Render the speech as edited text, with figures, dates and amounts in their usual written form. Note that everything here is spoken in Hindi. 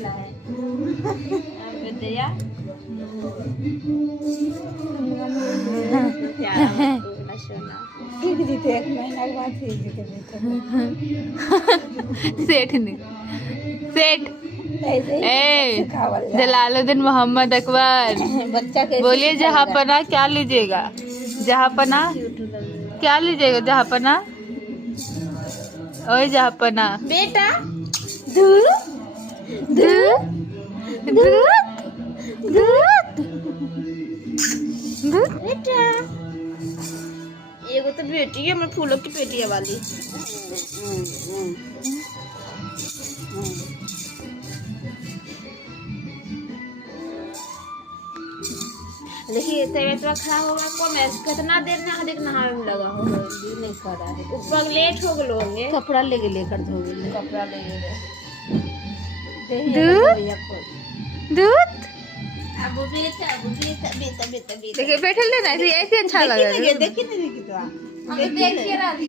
मिला है बेटिया सोना ठीक जीते 1 महीना के बाद ठीक जीते सेठ ने सेठ ऐसे ही ए सिखावल जाए। जलालुद्दीन मोहम्मद अकबर बच्चा कैसे बोलिए जहाँ पना क्या लीजिएगा जहाँ पना क्या लीजिएगा जहाँ पना ओए जहाँ पना बेटा दूध दूध दूध दूध दूध बेटा एगो तो बेटी है मैं फूलों की पेटिया वाली देखिए तबीयत खराब होगा कौन है कितना देर नहाने में लगा हो जी नहीं करा है ऊपर लेट हो गए होंगे कपड़ा लेके लेकर धोगे कपड़ा ले गए दूध दूध अब बेटा देखिए बैठल लेना ऐसे अच्छा लगा देखिए नहीं देखी तो देख के